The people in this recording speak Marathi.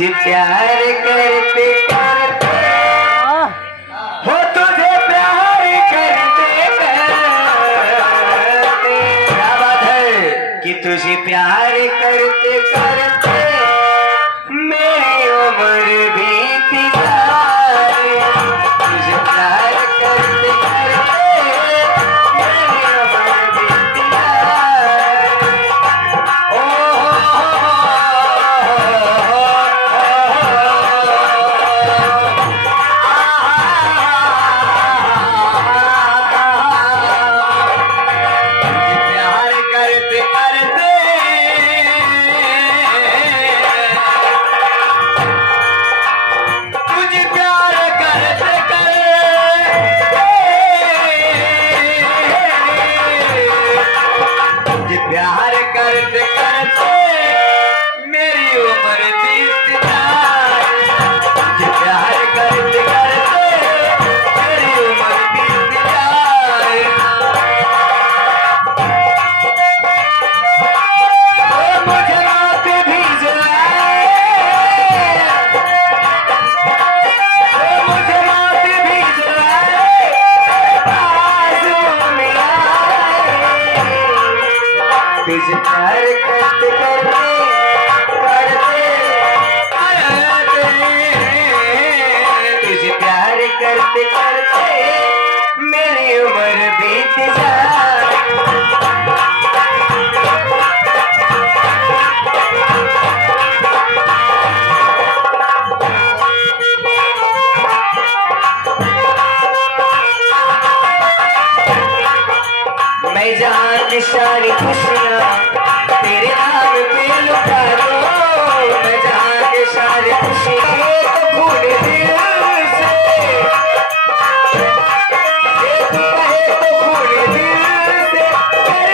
तुझे प्यार करते करते हो, तुझे प्यार करते करते, क्या बात है कि तुझे प्यार करते करते मेरी उम्र बीत जाए। तुझे प्यार करते करते मेरी उम्र बीत जाए। ओ प्यार करते करते तुझे प्यार करते करते तुझे प्यार करते करते मेरी उम्र बीत जाए। तुझे प्यार करते करते मेरी उम्र बीत जाए। मुझे रात भी जलाए, मुझे रात भी जलाए, बाजू में आए। तुझे प्यार करते करते तुझे प्यार करते करते मेरी उम्र बीत जाए। मैं जहाँ की सारी खुशियाँ तेरे नाम पे लुटा दो। मैं जहाँ की सारी खुशियाँ तो फूल दिल से, ये तू कहे तो फूल दिल से, कर